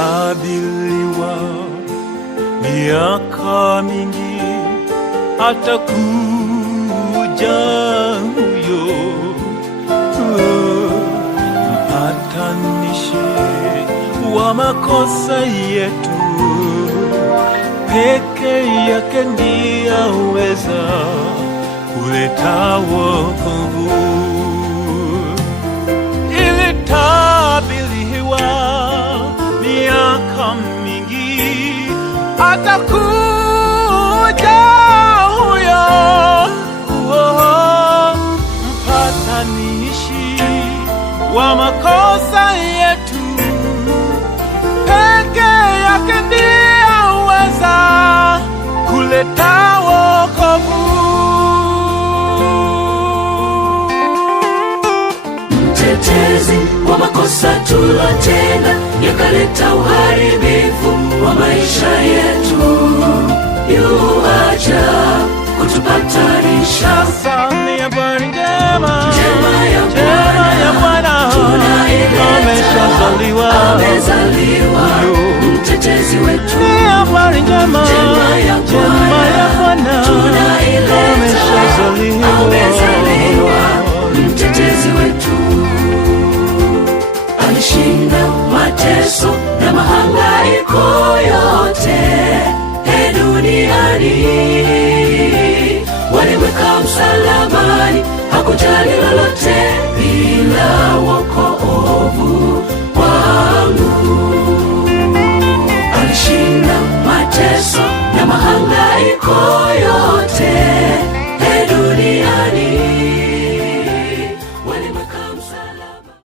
Ilitabiriwa miaka mingi atakuja huyo mpatanishi wa makosa yetu, peke yake ndiye aweza kuleta wokovu. Ilitabiriwa miaka mingi atakuja huyo mpatanishi wa makosa yetu, peke yake ndiye aweza kuleta wokovu. Mtetezi wa makosa tulotenda yakaleta uharibifu wa maisha yetu, yuaja kutupatanisha. Sasa ni habari njema, Njema ya Bwana ameshazaliwa, mtetezi wetu. ni habari njema, Njema ya Bwana amezaliwa, mtetezi wetu. Alishinda mateso na mahangaiko yote duniani, waliweka msalabani, hakujali lolote bila wokovu wangu. Alishinda mateso na mahangaiko